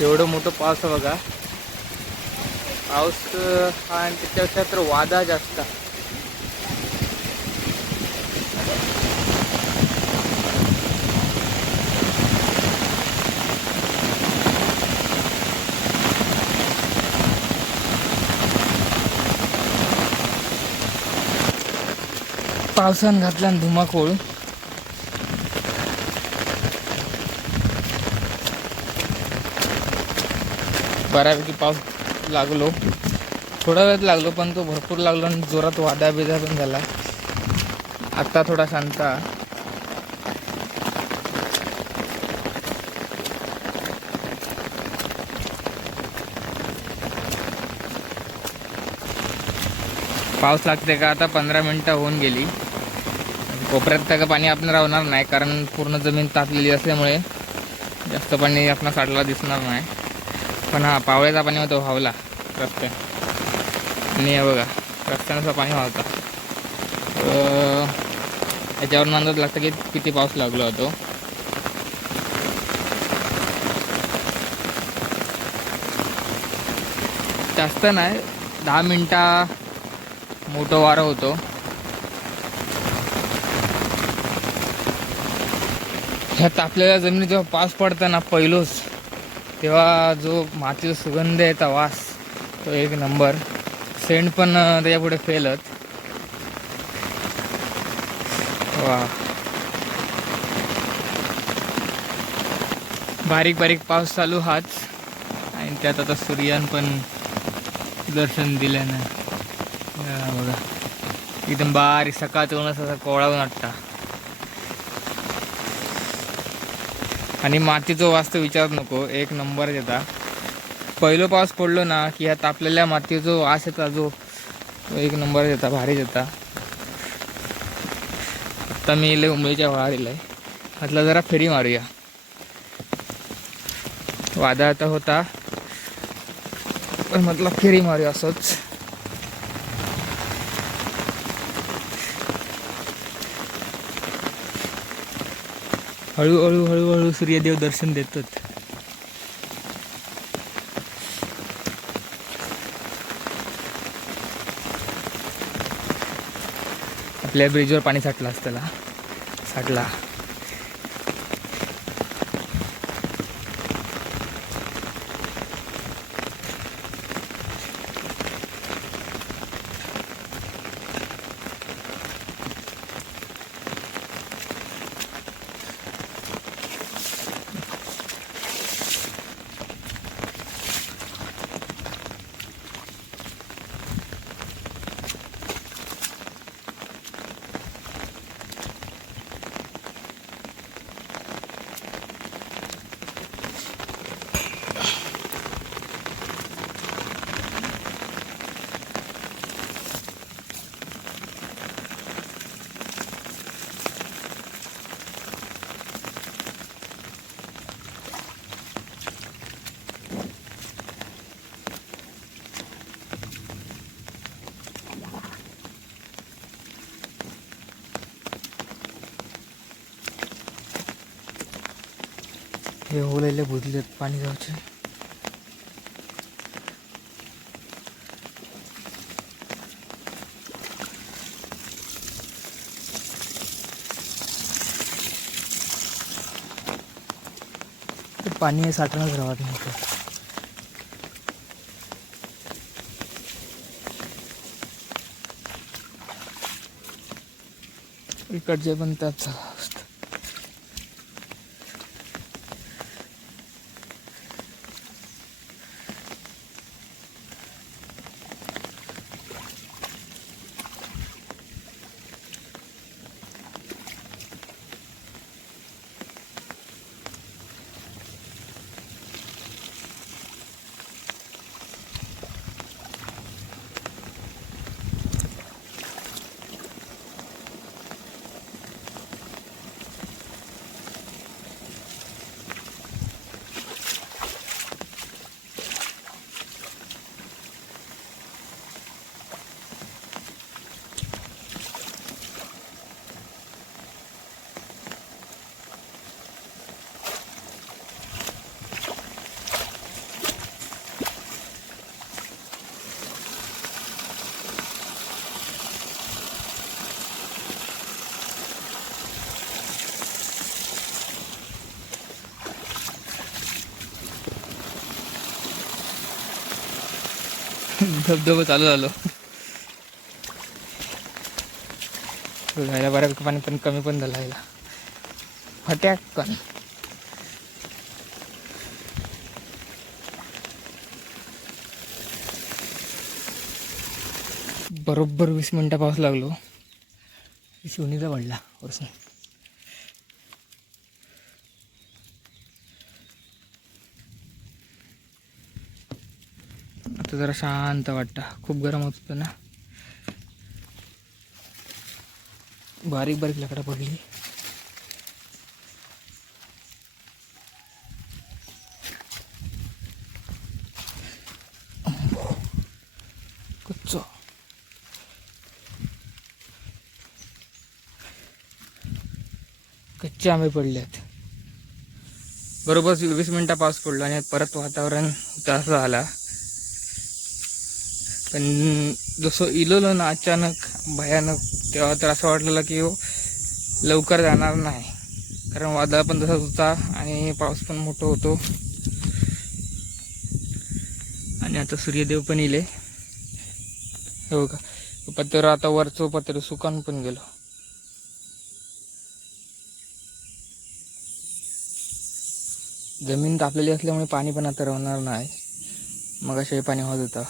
एवढं मोठं पाऊस आहे बघा. पाऊस हा आणि त्याच्यापेक्षा तर वादा जास्त. पावसानं पावसान घातला आणि धुमाकूळ. बऱ्यापैकी पाऊस लागलो. थोडा वेळ लागलो पण तो भरपूर लागलो आणि जोरात वादा बिदा पण झाला. आत्ता थोडा शांत पाऊस लागते का आता पंधरा मिनटं होऊन गेली. कोपऱ्यात त्या पाणी आपण राहणार नाही कारण पूर्ण जमीन तापलेली असल्यामुळे जास्त पाणी आपण साठला दिसणार नाही. पण हा पावळ्याचा पाणी होतो व्हावला रस्त्या आणि हे बघा रस्त्यानुसार पाणी व्हावता याच्यावर याच्यावरून अंदाज लागतं की किती पाऊस लागलो होतो. जास्त नाही दहा मिनटा मोठं वारं होतो. ह्या तापलेल्या जमिनीत जेव्हा पाऊस पडतं ना पहिलोच तेव्हा जो मातीचा सुगंध याचा वास तो एक नंबर. सेंट पण त्याच्यापुढे फेलत वा. बारीक बारीक पाऊस चालू हाच. आणि त्यात आता सूर्यान पण दर्शन दिल्यानं. हा बघा. एकदम बारीक सकाळचं ऊन असं कोवळावून वाटता आणि मातीचं वास्तव विचारत नको एक नंबर येता पहिलो पाऊस पडलो ना की ह्या तापलेल्या मातीचा वास येता जो एक नंबर येता भारीच येता आता मी इले उंबईच्या वाळा दिलाय म्हटलं जरा फेरी मारूया. वादळ आता होता. पण म्हटलं फेरी मारूया असंच. हळूहळू हळूहळू सूर्यदेव दर्शन देतात. आपल्या ब्रिजवर पाणी साठलं असतं साठला. हे ओलेले बुजलेत पाणी जाऊचे ते पाणी साठवणच राहत नव्हतं इकडचे पण त्याच धबधबा चालू झालो. जायला बऱ्यापैकी पाणी पण कमी पण झालं यायला फट्याक पण बरोबर वीस मिनटं पाऊस लागलो. शिवणीचा पडला वरसून. आता जरा शांत वाटतं. खूप गरम होत होतं ना. बारीक बारीक लकडं पडली. कच्च. कच्चे आंबे पडले आहेत बरोबर वीस मिनटा पाऊस पडला आणि परत वातावरण असं झाला. पण जसं इलोलो ना अचानक भयानक तेव्हा तर असं वाटलेलं की हो, लवकर जाणार नाही. कारण वादळ पण तसाच होता आणि पाऊस पण मोठं होतो. आणि आता सूर्यदेव पण इले. हो का? पत्र आता वरचं पत्र सुकान पण गेलो. जमीन तापलेली असल्यामुळे पाणी पण आता राहणार नाही. मग असे पाणी होत होतं.